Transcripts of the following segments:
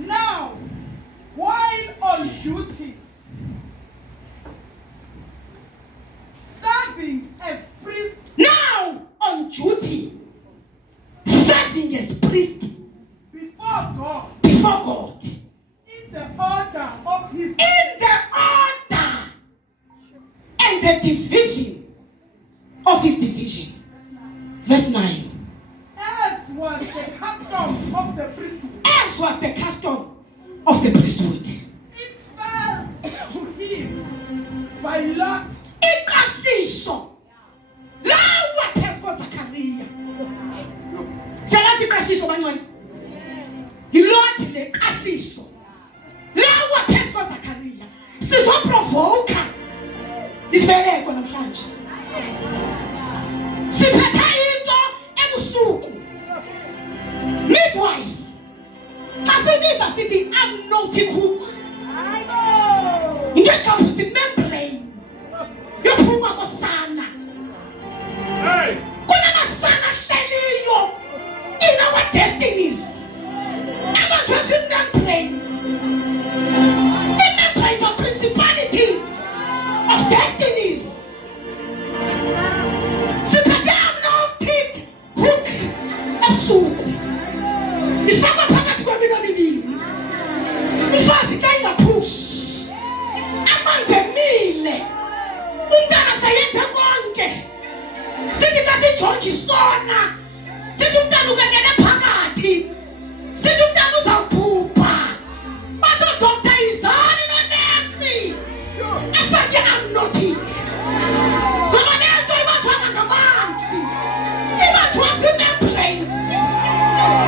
Now, while on duty, serving as priest. Now on duty, serving as priest before God. Before God. In the order of his. In the order and the division of his division. Verse 9. As was the custom of the priesthood. As was the custom of the priesthood. It fell to him by lot. Ikasiso. Lawa phezu Zakaria. Selazi ikasiso bantwana. Yilothi le kasiso. Lawa phezu Zakaria. Sizoprovoka isibeleko namhlanje. Siphethe into ebusuku. Midwives. Kasibiza sithi amnothic hook. Ngekaphusi membrane. Yophuma kosana. Kunamasana hleliyo in our destinies. Amathosi membrane. Membrane of principalities of destinies. Siphethe amnothic hook ebusuku. Ifakwa phakathi kwemino mibili. Umfazi kayinga push. Amanzi emile. Umntana sayenze konke. Sithi masijonge isona. Sithi umntana ukanele phakathi. Sithi umntana uzawubhubha. Badodokta izani nonesi. Afake amnothi. Ngoba lento ibathwala ngamanzi. Ibathwa zimembrane.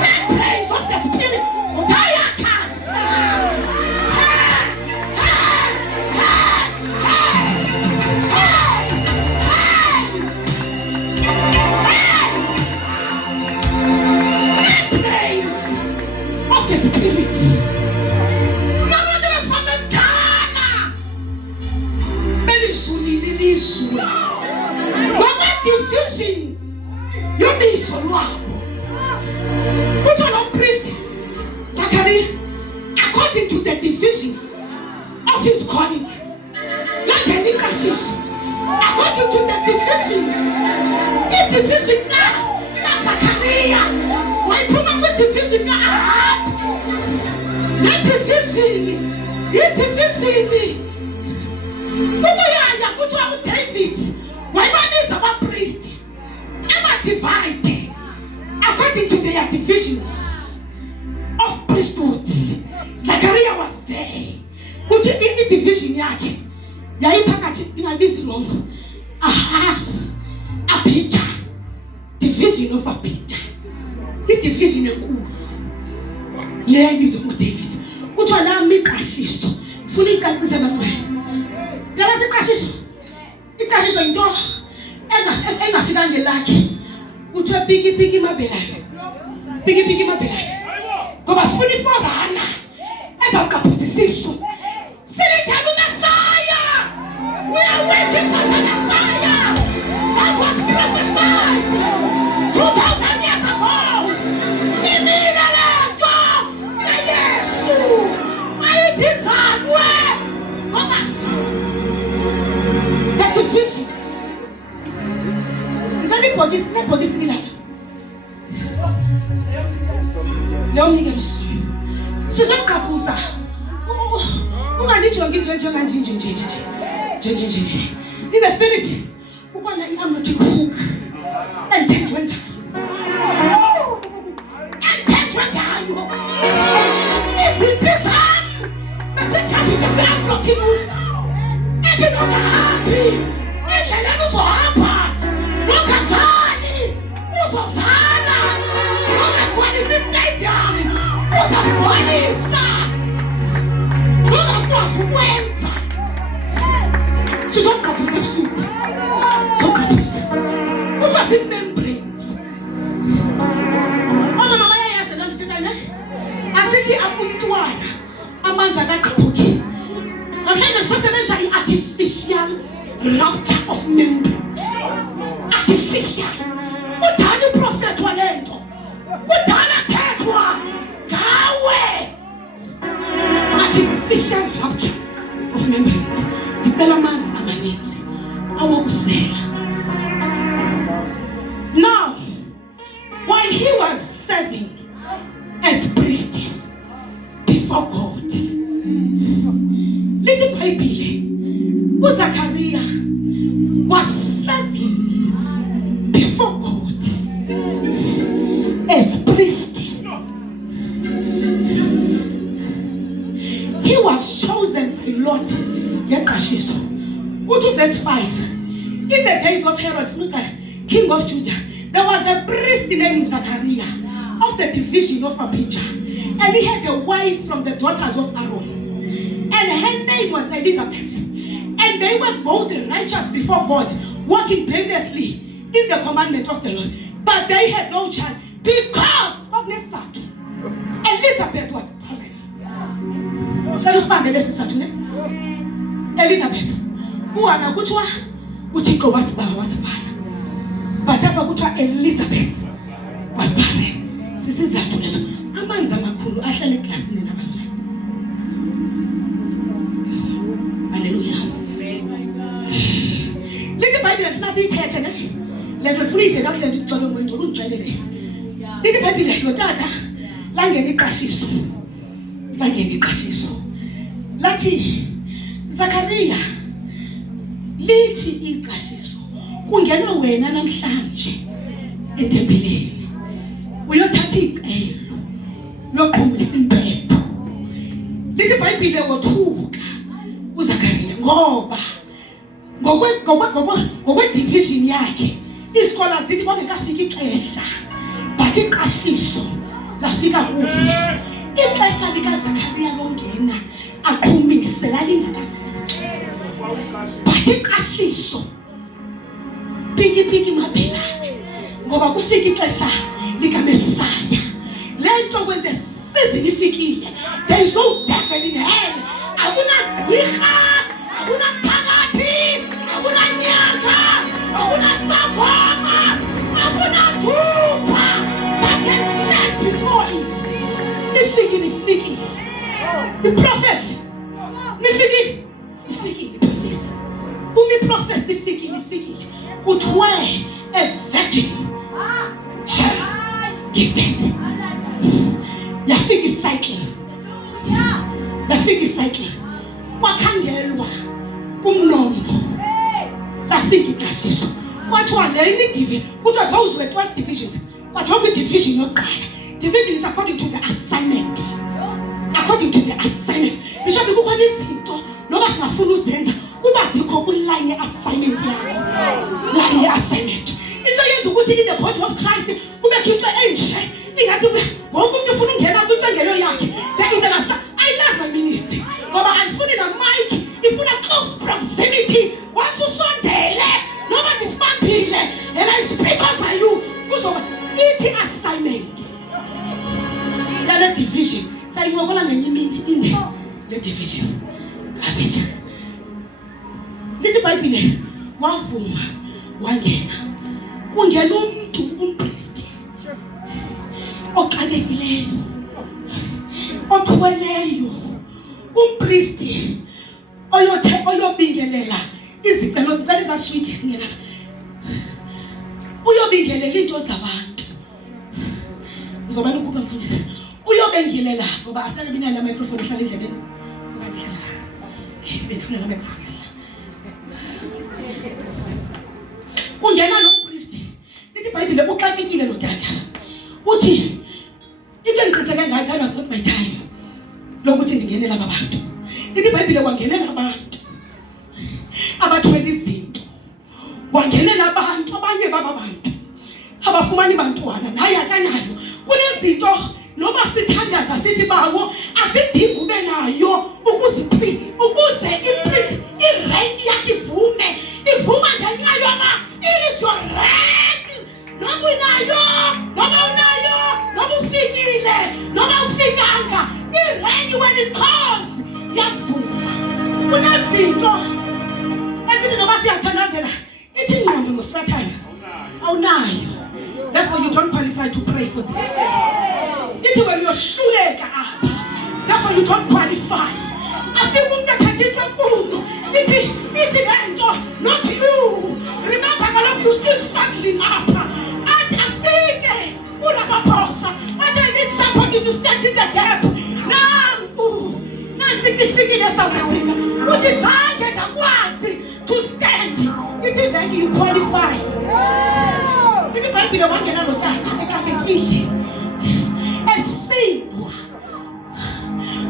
Membranes of the spirit. Utayakasa. Of the spirit. Nabantu befana Ghana. Belishulile lizwe. Ngoba division yobizo lwabo. Kuthiwa lo priest Zachariah, according to the division of his calling. Ngangena ikasiso. According to the division. I-division na Zachariah. Wayiphuma kwi-division ka-Ahab. I-division. Ubuyaya kuthiwa uDavid wayibaniza abapriest abadivide according to their divisions of priesthood. Zachariah was there. Kuthi i-division yakhe yayiphakathi ingabizi wrong. Abijah. Division of Abijah. I-division enkulu. Le ibizwa uDavid. Kuthiwa la miqashiso. Funa icacisa abantwana. Yala siqashiso. Iqashiso into engafika ngelakhe. Kuthiwa piki mabelane. Piki mabelane. Ngoba sifuna iforana ezawuqaphuzisiso. Silithanda uMessiah. We are waiting for the Messiah. That was prophesied 2,000 years ago. Imina lento kaYesu ayithizanwe. Ngoba the division. Nebhokisi bilapha. Leyo mnikelo sizoqaphuza. Unganijongi nje in the spirit ukona i-amnotic hook enthenjwe ngayo. Iziphi zami besithandise kwi-amnotic hook endinongahambi endleleni uzohamba nongazali uzozala ungagcwalisa istadium uzakugcwalisa ungakwazi ukwenza. Sizoqaphuza ebusuku. Zoqaphuza. Kuthiwa zii-membranes. Omama bayayazi loo nto ithethayo ne? Asithi umntwana amanzi akaqaphuki. Namhlanje sosebenzisa i-artificial rupture of membranes. Artificial. Kudala iprofethi wale nto. Kudala thethwa ngayo. artificial rupture of membranes. Development amaninzi awokusela. Now, while he was serving as priest before God, little Bible, Zachariah was serving before God as priest. He was chosen by Lord. Go to verse 5. In the days of Herod, king of Judah, there was a priest named Zachariah of the division of Abijah, and he had a wife from the daughters of Aaron, and her name was Elizabeth. And they were both righteous before God, walking blamelessly in the commandment of the Lord. But they had no child because of Nesatu. Elizabeth was barren. Elizabeth, who are Kutwa, Uchiko was barren. But Elizabeth was barren. This is that. Amanza makulu ahlale eklasini nabantwana. Hallelujah. Little Bible lefuna siyithethe ne. Letho lefuna ivele kahle nje ugcwele umuntu olujwayelele. Little Bible yotata langena iqashiso. Langena iqashiso. Lathi Zachariah lithi iqashiso. Kungena wena namhlanje etempileni. Uyothatha icelo lokuphumisa impepho. Little Bible wothuka uZachariah ngoba ngokwe division yakhe isikole zithi kwangekafika ixesha but iqashiso lafika kuyo. Ixesha lika Zachariah longena aqhumise lalingakafiki but iqashiso piki mabelane ngoba kufika ixesha lika Messiah. Lento when the season ifikile, there is no devil in hell. Akuna gwiha, akuna phakathi, akuna nyaka, akuna saboma, akuna thupa. That can stand before him. Nifiki. The prophecy. Nifiki. The prophecy. Umi prophecy nifiki. Utwe a virgin shall give birth. Yafiki cycle. Wakhangelwa kumnombo. Yafiki qashiso. Kwathiwa le division, kuthiwa those 12 divisions. Kwathiwa division yokuqala. Division is according to the assignment. According to the assignment. Bisho bekukhona izinto noba singafuna uzenza uba zikho kuline assignment yakho. Line assignment. Into yenza ukuthi in the body of Christ kube into enje ingathi wonke umuntu ufuna ungena kwintengelo yakhe. There is an assignment. I love my ministry. Ngoba andifuni na mic, ifuna close proximity. Once usondele noma nisibambile and I speak over you. Kuzoba ithi assignment. Yale division. Sayincokola ngenye imini inde le division. Abetha. Little Bible wavuma wangena. Kungena umuntu umpriest. Oqakekileyo. Othweleyo. Umpriest oyobingelela izicelo zicela sweet singena. Uyobingelela into zabantu. Uzobana ukuba mfundisi. Uyobingelela ngoba asebebina la microphone ihlala endlebeni. Befuna la microphone. Kungena lo priest. Lithi Bible uxakekile lo tata. Uthi into engiqhubeka ngayo I was not my time. Lokuthi ndingenela abantu. Lithi Bible wangenela abantu. Abathwele izinto. Wangenela abantu abanye babantu. Abafumani bantwana naye akanayo. Kunezinto noba sithandaza sithi bawo asidingi ube nayo ukuze i-rank yakhe ivuma ngenxa yoba it is your rank. Noba unayo, noba ufikile, noba ufikanga, i-rank when it calls yavuma. Kunezinto ezithi noba siyathandazela ithi ingqondo noSathane awunayo. Therefore you don't qualify to pray for this. It's when you're shuleka up. Therefore you don't qualify. Ithi lento, not you. Remember kaloku you still struggling apha. Athi afike kulabaphosa. Athi I need somebody to stand in the gap. Nansi kifikile South Africa. Uthi zange ndakwazi to stand. Ithi then you qualify. Ithi Bible wangena lo tata ekakekile. Esindwa.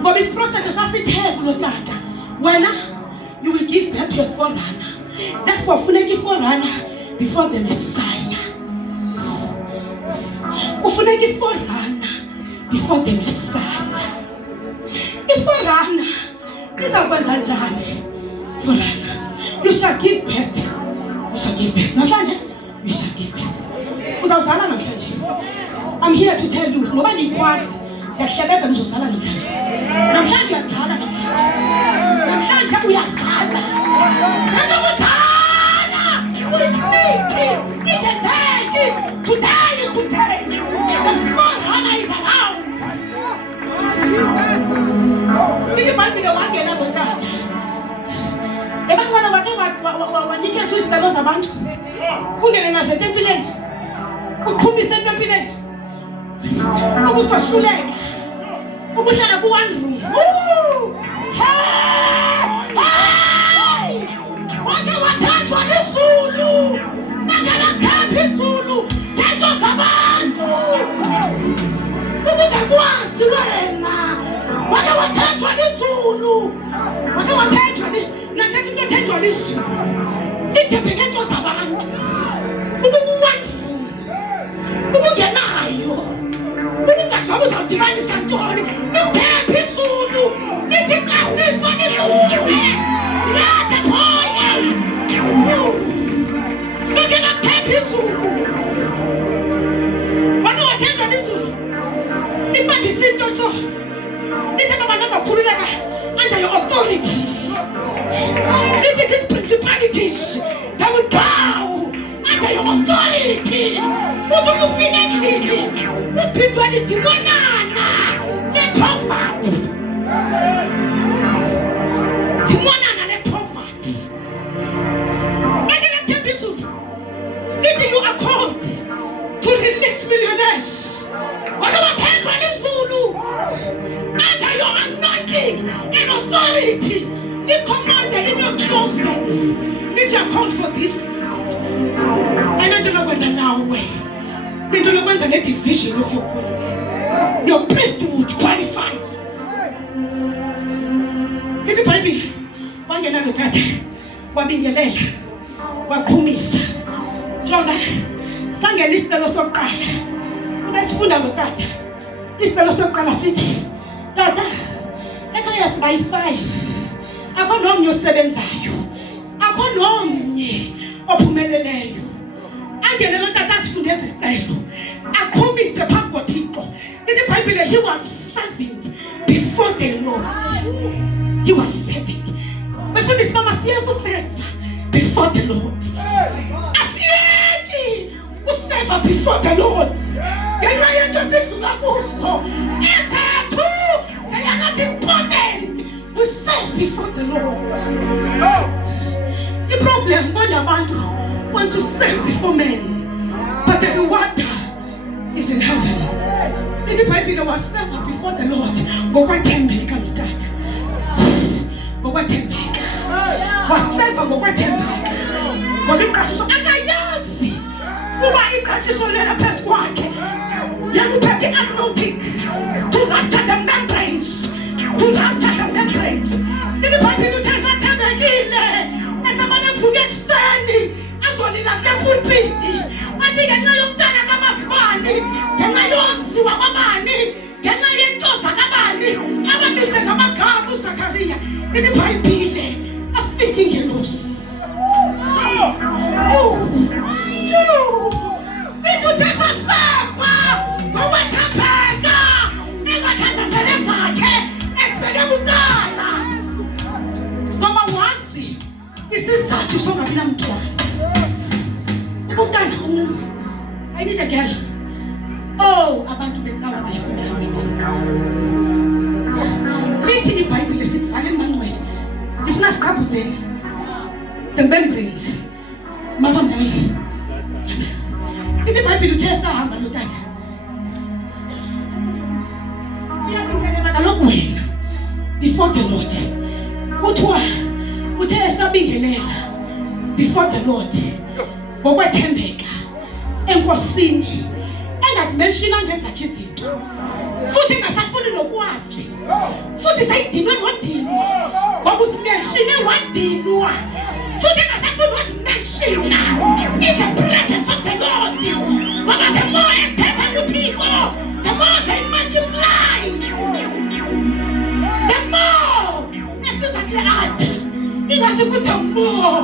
Ngoba isiprofeto sasithe kulo tata, wena you will give birth to a forerunner. Therefore funeka iforerunner before the Messiah. Kufuneka iforerunner before the Messiah. Iforerunner izakwenza njani? Forerunner, you shall give birth. You shall give birth. Namhlanje you shall give birth. Uzawuzala namhlanje. I'm here to tell you, ngoba nikwazi yahlebeza nizozala namhlanje. Namhlanje uyazala namhlanje. Namhlanje uyazala. Ngakudala. Uyiniki. Ithethe. Today is today. The forerunner is around. Ithi Bible wangena ngotata. Ebantwana bake wanikezwa izicelo zabantu. Ungene nazo etempileni. Uqhumise etempileni. Ubusahluleka. Ubuhlala ku-one room. Hey! Wake wathathwa lizulu. Angalakhaphi izulu. Ngezo zabantu. Ubungakwazi wena. Wake wathathwa lizulu. Wake wathathwa nathatha into ethethwa lizulu. Idebe ngento zabantu. Ubu-one room. Ubungenayo. Ubungazabe uzawudibanisa ntoni. Uphephe izulu. Lithi qasiswa lizulu. Lade khoya. Ungelaphephe izulu. Wake wathathwa lizulu. Ibandise into so. Lithi abantu azakhululeka under your authority. Lithi these principalities, they will bow under your authority. Uthi kufike nini? Uphithwa lidimonana le-poverty. Dimonana le-poverty. Ngeke lethembe izulu. Lithi you are called to release millionaires. Wake waphethwa lizulu. Under your anointing and authority. You commanded in your closet. Did you call for this? I don't know whether now way. We don't know whether the division of your calling. Your priesthood qualifies. In the Bible, wangena notata, wabingelela, wakhumisa. Jonga, sangena isicelo sokuqala. Unasifunda notata. Isicelo sokuqala sithi, tata, ekhaya sibayi-5. Akho nomnye osebenzayo. Akho nomnye ophumeleleyo. Angene lo tata asifunde izicelo. Akhomise phambi koThixo. In the Bible he was serving before the Lord. He was serving. Befundisi mama siye kuserva before the Lord. Asiyeki kuserva before the Lord. Ngenxa yento sidlula kuso. Ezethu they are not important. We serve before the Lord. The problem when abantu want to serve before men, but the reward is in heaven. In the Bible, was served before the Lord. Ngokwethembeka notata. Ngokwethembeka. Was served ngokwethembeka. Ngoba iqashiso akayazi. Kuba iqashiso lena phezu kwakhe. Yakuphethe anotic to rupture the membranes. To rupture the membranes. In the Bible, uthe sathembekile. Esabane vuke ekuseni. Azolila kule pulpiti. Athi ngenxa yomntana kamasipali. Ngenxa yomziwa kwabani. Ngenxa yentoza kabani. Ababize ngamagama uZakhariya. In the Bible, afike ingelosi. Ituthe sasefa. Ngokwethembeka. Engathandazele zakhe. Esibeke bucala. Ngoba wazi isizathu songabi namntwana. Umntwana omncane. I need a girl. Oh, abantu beqala bayifuna imithi. Lithi iBhayibheli sibhale eManuel. Ndifuna siqhabuzeni. the membranes. Mama mnani. Ini Bible uthe sahamba lo tata. Uyabingelela kaloku wena before the Lord. Uthiwa uthe esabingelela before the Lord. Ngokwethembeka enkosini engazimenshina ngezakhe izinto. Futhi ngasafuni nokwazi. Futhi sayidinwa ngodinwa. Ngoba usimenshine wadinwa. Futhi ngasafuni wazimenshina in the presence of the Lord. Ngoba the more I tap on the people, the more they multiply. The more esizakule altar. Ingathi kuthi more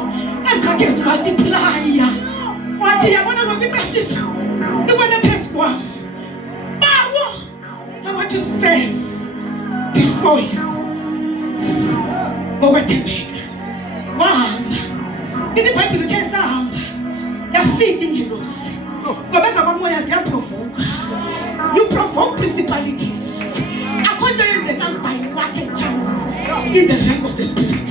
ezakhe zimultiplya. Wathi yabona ngokuqashisa. Nibona phezu kwami. Bawo I want to serve before you. Ngokwethembeka. Wahamba. Ini Bible uthe sahamba. Yafika ingelosi. Ngoba zabamoya ziyaprovoke. You provoke principalities. Akho nto yenzeka by luck and chance in the realm of the spirit.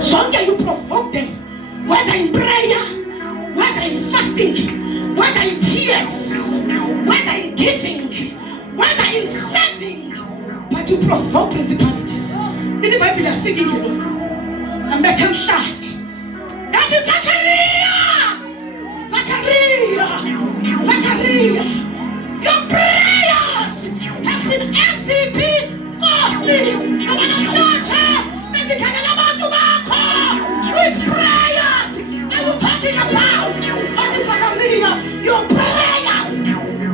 Zonke you provoke them, whether in prayer, whether in fasting, whether in tears, whether in giving, whether in serving, but you provoke principalities. In the Bible, you are thinking, you know, I'm better than that is Zachariah! Zachariah! Your prayers have been answered. I want to church, with prayers I was talking about. What is Zachariah? Your prayers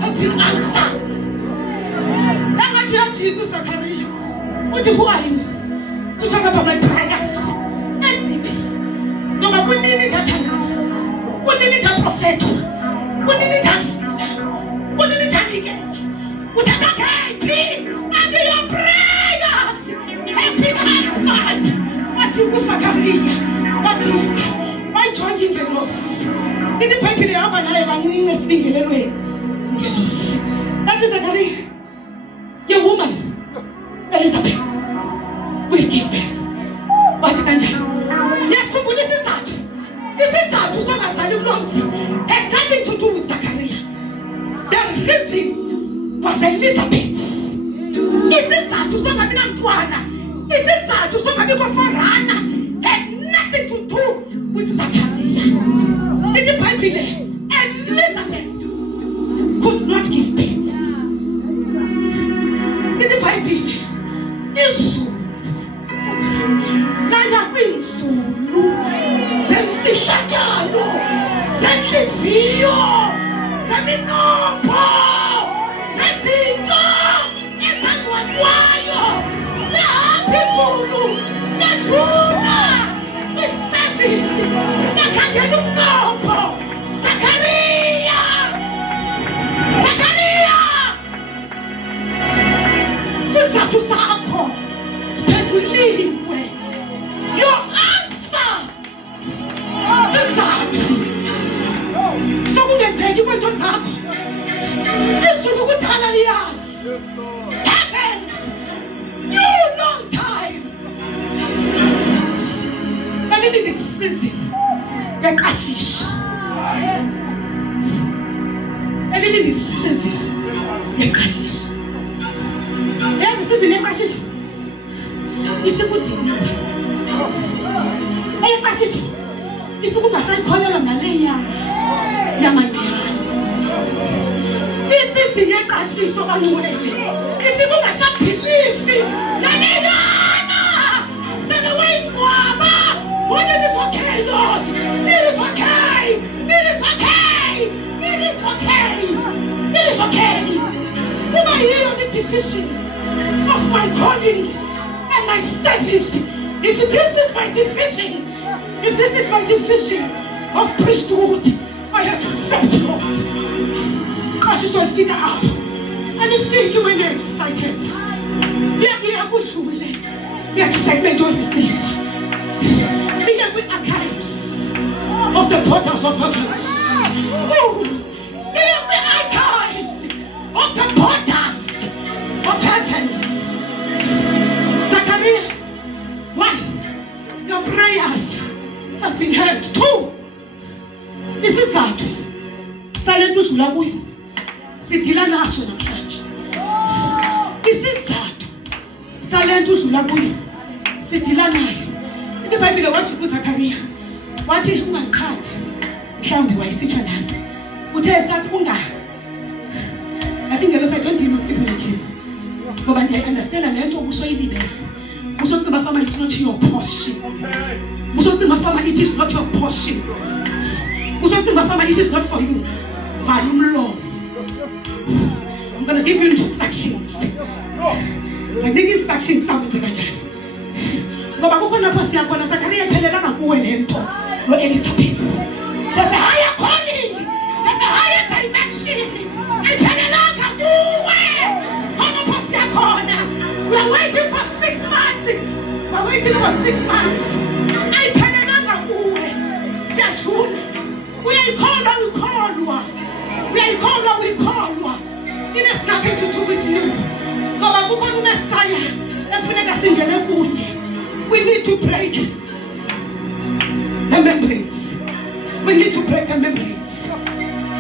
have been answered. Now what you have to do, Zachariah? Who are you? To talk about my prayers. No, but we need that challenge. We need that prophet. We need that. We need that again. We need that happy. And your prayers have been answered. What you, Zachariah? What you? Why joining the loss? In the Bible, you have an eye and you are speaking away. That is Zachariah. Your woman, Elizabeth, will give birth. What can you? Yes, people, listen that. Listen that to some as I had nothing to do with Zachariah. The reason was Elizabeth. Listen that to some Tuana. Listen that to some Farana. Had nothing to do with Zachariah. In the Bible, Elizabeth could not give birth. In the Bible, Issue. Naya kwinsulu zemfihlakalo zenhliziyo zeminopho zezinto ezangokwayo naphezulu nadlula isevisi nakhangela umnopho. Zachariah sizathu sakho siphenduliwe. Your answer sizathu sokungenzeki kwento zakho izulu kudala liyazi. Heavens new long time. And in this season yeqashiso. And in this season yeqashiso. Yazi season yeqashiso ifika udiniwe. Eyeqashiso ifika ungasayikholelwa naleya yamanyani. Isizini yeqashiso kaNcwele ifika ungasaphilifi naleyana senewayingcwaba. What is okay, Lord? It is okay. It is okay. It is okay. It is okay. When I hear the division of my calling and my service, if this is my division, if this is my division of priesthood, I accept Lord. I just want to figure out. And you think you when you're excited. The excitement you receive. The archives of the portals of heaven. The archives of the portals of heaven. Zachariah, one, your prayers have been hurt. 2, isizathu sale nto udlula kuyo sidila naso namhlanje. Isizathu sale nto udlula kuyo sidila nayo. IBhayibhile wathi kuZakhariya wathi ungangichathi mhlawumbe wayisitsha nazo. Uthe esathi I think the Lord said, don't deal with people like him. But I understand that that's what we need. Musoti mafama, it's not your portion. Musoti mafama, it is not your portion. Musoti mafama, it is not for you. Valum Lord. I'm going to give you instructions. I think instructions sound like a ngoba kukhona posi yakho na Zakaria ephelelanga kuwe lento lo Elizabeth. There's a higher calling. There's a higher dimension. Ephelelanga kuwe. Khona posi yakho na. We are waiting for 6 months. We are waiting for 6 months. Ephelelanga kuwe. Siyadlula. Uyayikholwa uyikholwa. Uyayikholwa uyikholwa. It has nothing to do with you. Ngoba kukhona uMesaya ekufuneka singene kuye. We need to break the membranes. We need to break the membranes.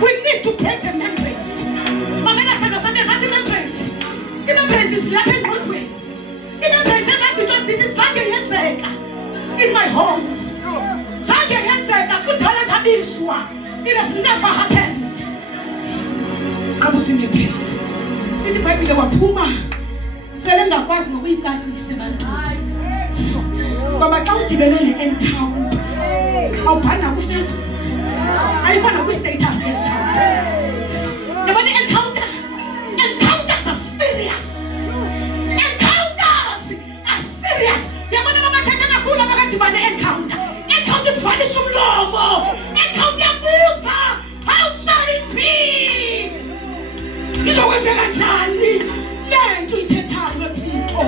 We need to break the membranes. Mamela sana sana hasi membranes. The membranes is lapping one way. The membranes is as it was it is zange yenzeka in my home. Zange yenzeka kudala kabiswa. It has never happened. Kabusi membranes. Ithi Bible waphuma sele ngakwazi ngokuyicacise bantwana. Ngoba xa udibene ne-encounter awubhali kuFacebook ayikho nakwi-status encounter. Yabona i-encounters are serious. Encounters are serious. Yabona babathetha kakhulu abakadibane ne-encounter. Encounter ivalisa umlomo. Encounter yabuza, how shall it be? Izokwenzeka njani le nto ithethayo Thixo?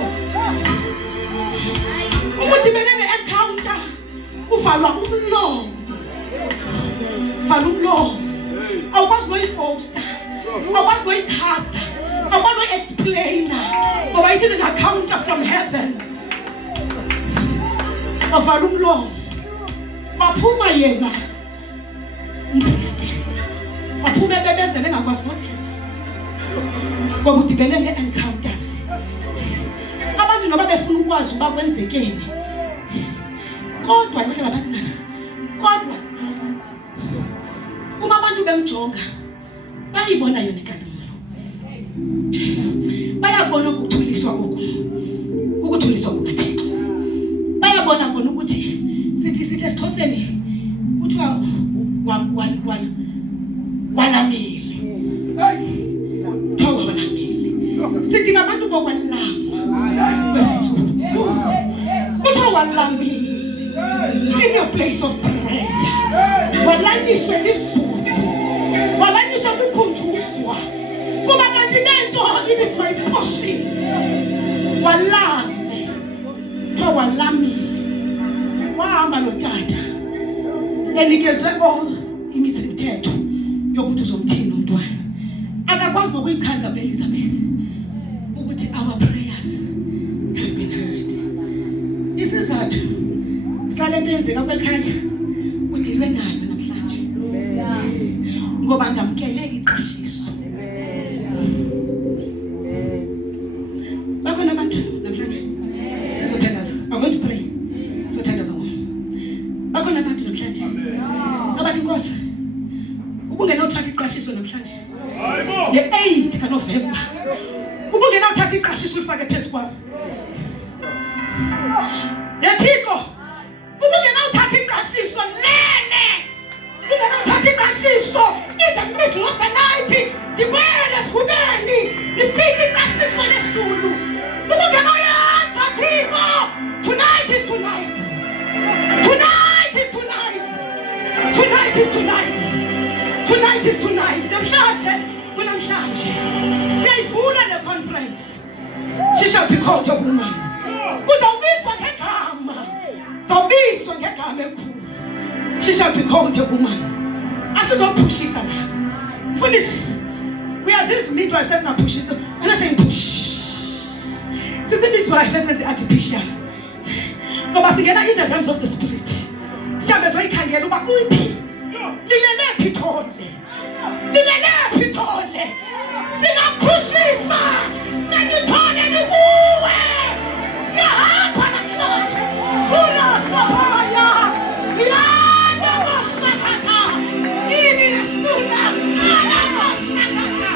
Ukuthi benene encounter uvalwa umlomo. Vala umlomo. Awukwazi noyiposta. Awukwazi noyichaza. Awukwazi noyi-explaina. Ngoba it is an encounter from heaven. Wavala umlomo. Waphuma yena umpristi. Waphuma ebebezele engakwazi nothetha. Ngoba udibene ne-encounters. Abantu noba befuna ukwazi uba kwenzekeni. Kodwa bahlala phansi nana. Kodwa uma abantu bemjonga bayibona yona inkazimulo. Bayabona ukuthuliswa oku. Ukuthuliswa kukaThixo. Bayabona bona ukuthi sithi esiXhoseni kuthiwa wanamile. Thawa wanamile. Sithi ngabantu bokwalapha. Kuthiwa walambile. In your place of prayer. Walanyiswe lizulu. Walanyiswe kukhunjuzwa. Kuba kanti lento it is my portion. Walambe. Kuthiwa walamile. Wahamba lotata. Enikezwe imithetho yokuthi uzomthini umntwana. Akakwazi nokuyichaza beElizabeth ukuthi our prayers have been heard. Isizathu sale benzeka kwekhaya udilwe nayo namhlanje. Ngoba ngamkele iqashiso. Bakhona abantu namhlanje sizothandaza. I'm going to pray. Sizothandaza ngoba. Bakhona abantu namhlanje. Abathi Nkosi ubungena uthatha iqashiso namhlanje. Ye-8 kaNovember. Ubungena uthatha iqashiso ulifake phezu kwami. Yethixo ubungena uthatha iqashiso lele. Ubungena uthatha iqashiso in the middle of the night. Dibene esifubeni. Lifike iqashiso lesizulu. Ubungena uyenza Thixo. Tonight is tonight. Tonight is tonight. Tonight is tonight. Tonight is tonight. Namhlanje kunamhlanje. Siyayivula le conference. She shall be called a woman. Uzawubizwa ngegama. Zawubizwa ngegama elikhulu. She shall be called a woman. Asizophushisa la. Fundisi. We are these midwives esingaphusisa. And I say push. Sisibizwa esenze artificial. Ngoba singena in the realms of the spirit. sihambe soyikhangela uba uphi lilelephi ithole lilelephi ithole singakhushisa nendithole nikuwe siyahamba namhlanje unosabaya yanda masakata ini nesuna ala masakata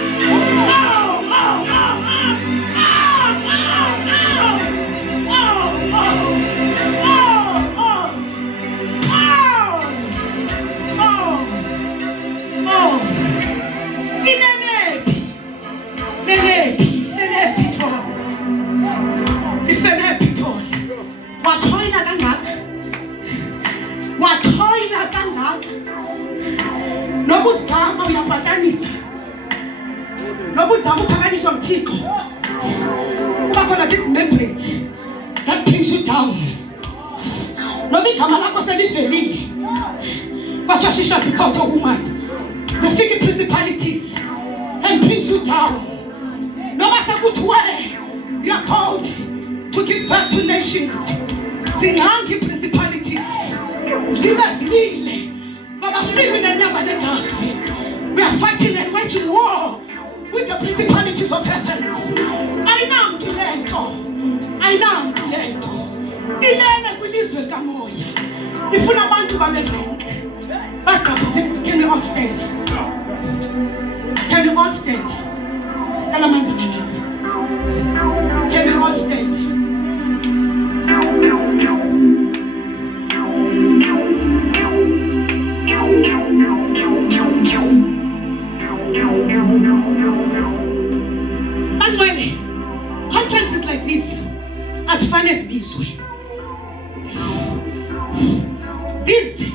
wathoyila kangaka nobuzama uyaphatanisa nobuzama uphakanyiswa mthixo kuba khona these membranes that brings you down noba igama lakho selivelile kwathiwa she shall be called a woman zifike principalities and brings you down noba sekuthiwe you are called to give birth to nations zingangi principalities zibe zimile ngoba silwi nenyama negazi. We are fighting and waging war with the principalities of heavens. Ayinamntu lento ilele kwilizwe kamoya ifuna abantu baberenke bagqabhise. Can you all stand? Can you all stand? Elements of minutes. Can you all stand? But when conferences like this, as fun as Bizwe, these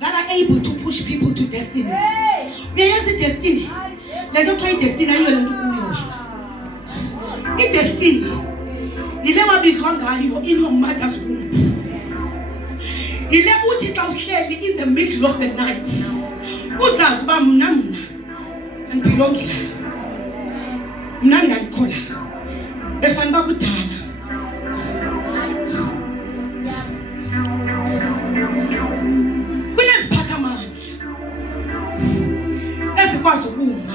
that are able to push people to destinies. There is a destiny. They don't try destiny. In destiny, you never be swung in your mother's womb. You never put it out in the middle of the night. Uzas bam and belonging. Nanga Nicola. If I'm not good, goodness, Pataman. That's the cause of womb.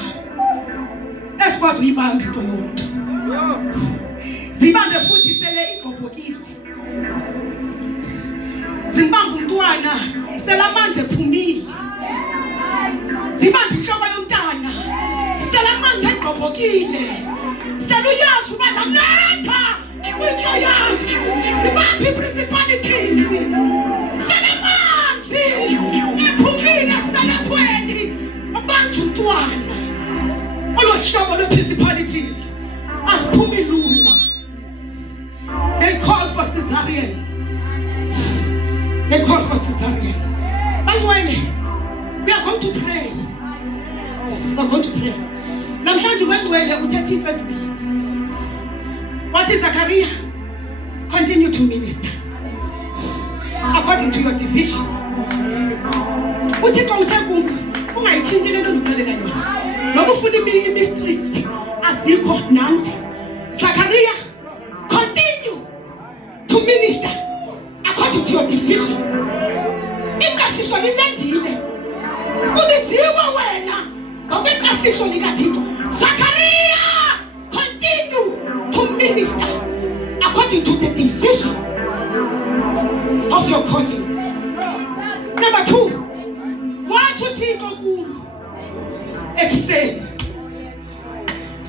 That's the cause we bound to you. Zimbabwe futhi sele igobhokile. Zimbabwe mntwana selamanzi ephumile. Zimbabwe inhloko yomntana selamanzi egobhokile. Seluyazi uba naletha kwinto yami. Zimbabwe principalities. Selamanzi ephumile esibelethweni abantu mntwana. Olohlobo lwe-principalities asiphumi lula. They call for cesarean. They call for cesarean. But when we are going to pray, we are going to pray. Namhlanje wendwele uthethe iverse B. What is Zachariah? Continue to minister according to your division. Uthixo uthe kum ungayitshintshi le nto ndikuxelela yona. Noba ufuna i-mysteries azikho nansi. Zachariah, continue to minister according to your division. Iqashiso lilendile. Ubiziwe wena ngokweqashiso likaThixo. Zachariah, continue to minister according to the division of your calling. Number 2, wathi uThixo kum ekuseni.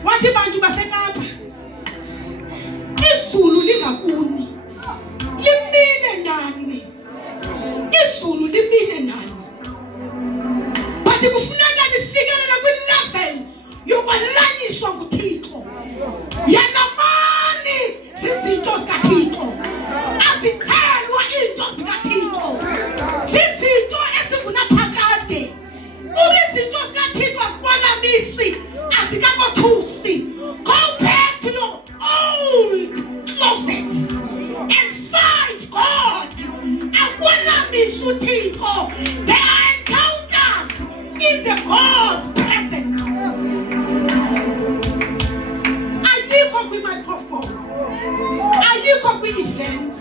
Wathi bantu baseKapa izulu lingakuni limile nani. Izulu limile nani. But kufuneka nifikelele kwi-level yokwalanyiswa nguThixo. Yanamani zizinto zikaThixo. Azikhelwa into zikaThixo. Zizinto ezingunaphakade. Ube izinto zikaThixo azikwalamisi azikakothusi. Go back to your old closet and find God. Akwalamisi uThixo. There are encounters in the God's presence. Ayikho kwi-microphone. Ayikho kwi-event.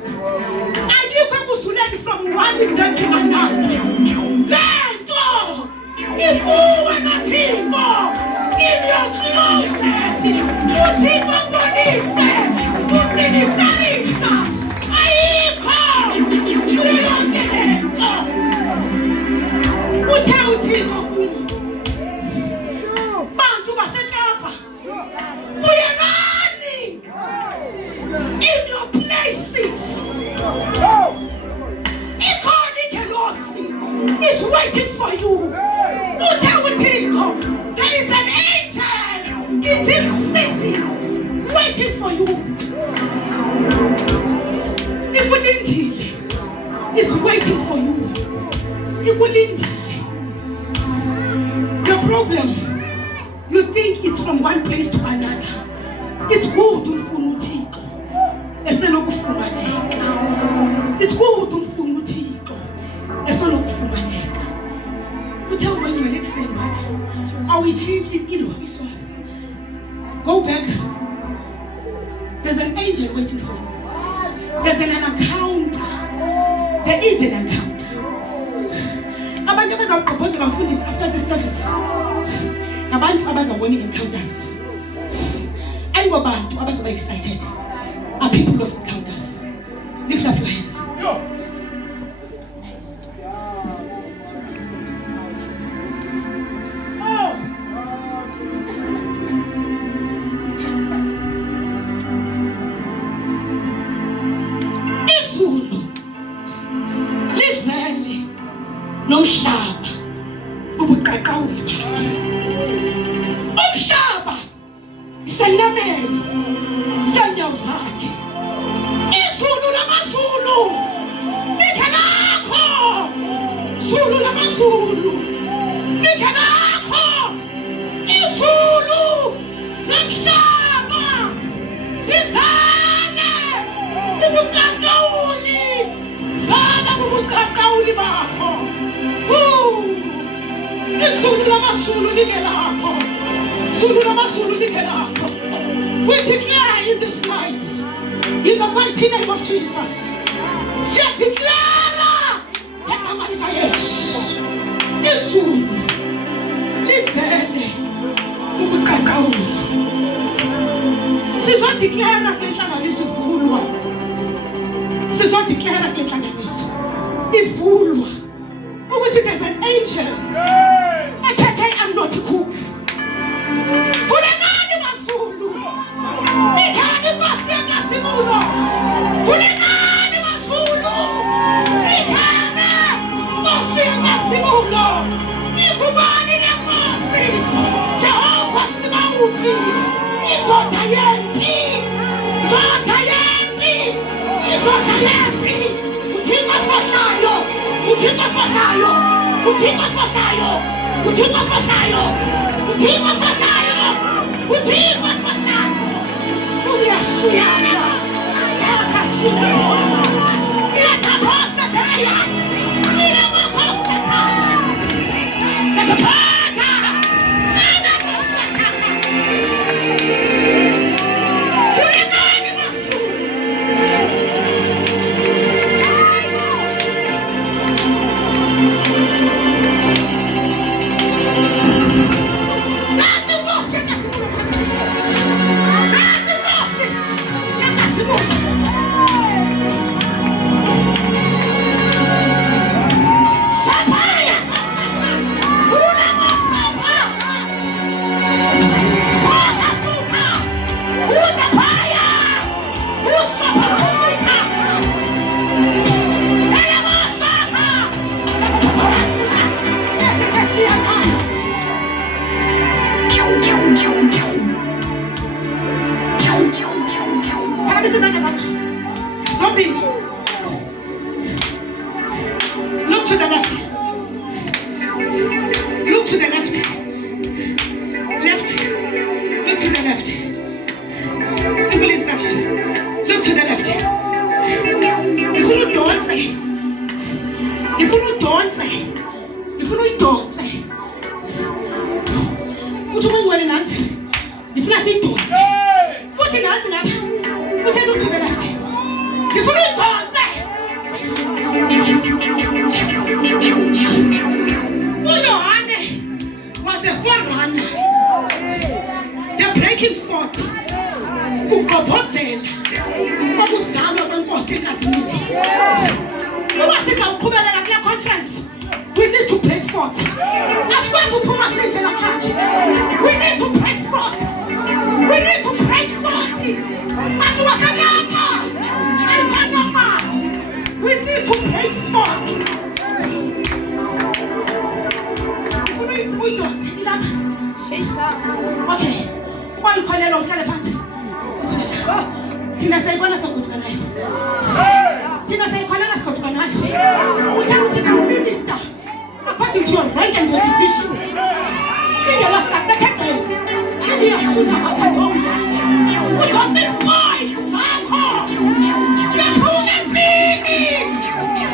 Ayikho kusulela from one event to another. Lento, ikuwe kaThixo, in your closet, uThixo bonise, uministerisa, ayikho, uyonke lento. Uthe uThixo bantu baseKapa, buyelani in your places. Ikhona ingelosi is waiting for you. Uthe uThixo, there is an angel in this city waiting for you. Ikulindile is waiting for you. Ikulindile. The problem, you think it's from one place to another. It's good umfuna uThixo esenokufumaneka. It's good umfuna uThixo esenokufumaneka. Uthe ubengcwele ekuseni bathi awuyithinti impilo yakho. Go back. There's an angel waiting for you. There's an encounter. There is an encounter. Abantu abazawuqophozela mfundisi after this service. Abantu abazawubona encounters. Ayibo bantu abazoba excited. Are people of encounters. Lift up your hands. Izulu lizele nomhlaba ubuqaqawuli bakhe. Umhlaba isenyameni senyawo zakhe. Izulu lamazulu likhe lakho. Zulu lamazulu likhe lakho. Izulu nomhlaba sizale ubuqaqawuli. Zala ubuqaqawuli bakho. Izulu lamazulu likhe lakho. Zulu lamazulu likhe lakho. We declare in this night, in the mighty name of Jesus, siyadeclara egama lika Yesu. Izulu lizele ubuqaqawuli. Sizodeclara kule nhlanganiso ivulwa. Sizodeclara kule nhlanganiso ivulwa ukuthi there's an angel ekhethe I'm not a cook. Vulekani bazulu. Ikhani Nkosi yamasimulo. Vulekani bazulu. Ikhani Nkosi yamasimulo. Ikubani leNkosi. Jehova Sibawupi. Indoda yempi. Indoda yempi. Indoda yempi. Uthixo fohlayo. Uthixo fohlayo. Uthixo fohlayo. Uthixo fohlayo. Uthixo fohlayo. Uthixo fohlayo. Uyasiyana. Yakasiyana. Iyataphosa thaya. Iyakhosa thaya. Sekaphatha. Iyakhosa thaya. Vulekani bazulu. Look to the left. Look to the left. Left. Look to the left. Simple instruction. Look to the left. If you don't look to the left. If you don't breaking forth ukugqobhozela kokuzama kwenkosi enkazini. Uma sizawuqhubekela kule conference, we need to break forth. Asikwazi uphuma sinje ngaphandle. We need to break forth. We need to break forth. Bantu basenyama, ayikhohlama. We need to break forth. Jesus. Okay. Kwa ukholelwa uhlale phansi. Thina sayibona sokuthanayo. Thina sayibona sokuthanayo. Uthi ka minister according to your rank and your division. Kinga la kakathe. Kinga suna akadonga. Uthi boy sakho. Siyaphuma empini.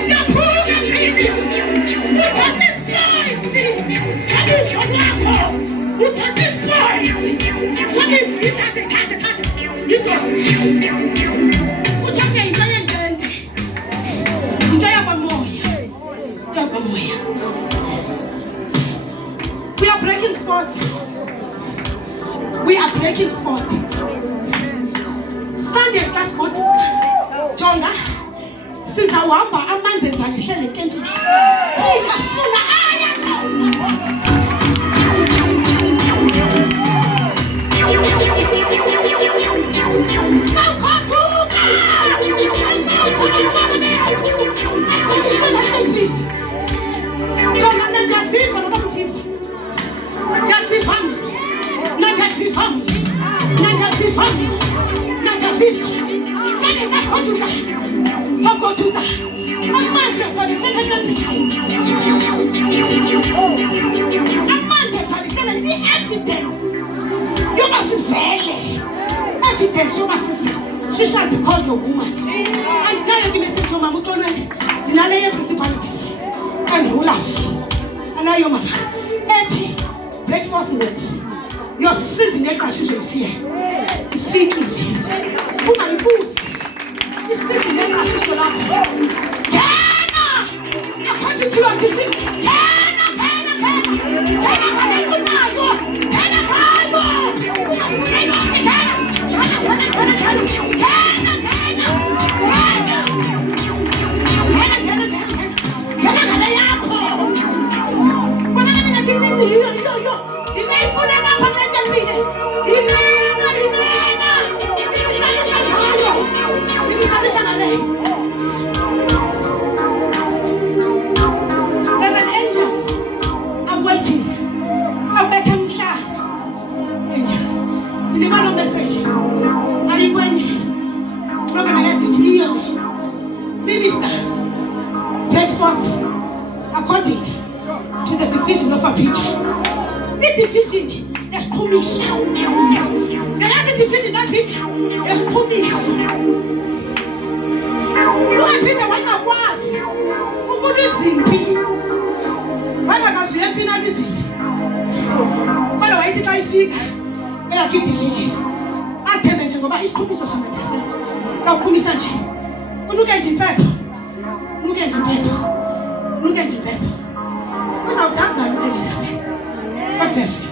Siyaphuma empini. Uthi we are breaking forth. We are breaking forth. Sunday just go to Jonah. Sizawamba amanzi ezalisele nkentini. Ikasula ayakho. She shall be called a woman. And say you give to Mamutolo, Dinale principalities, and rulers. And now your mama. Break forth in them. Your season of crashes is here. Speak it. Put my boots. This season of crashes will happen. Kenna! According to your defeat. Kenna! There's an angel. I'm waiting. I'm waiting. Angel. Deliver no message. Are you going? Minister, break forth according to the division of our future. This division is commission. The last division that picture is commission. Look at Peter when I was. Who could you see? Why not as we have been at this? By the way, it's a figure. When I get division, ask him and go back. It's commission or something. Now, commission. Look at your paper. Look at your paper. Look at your paper. Because I've done something, Elizabeth. God bless you.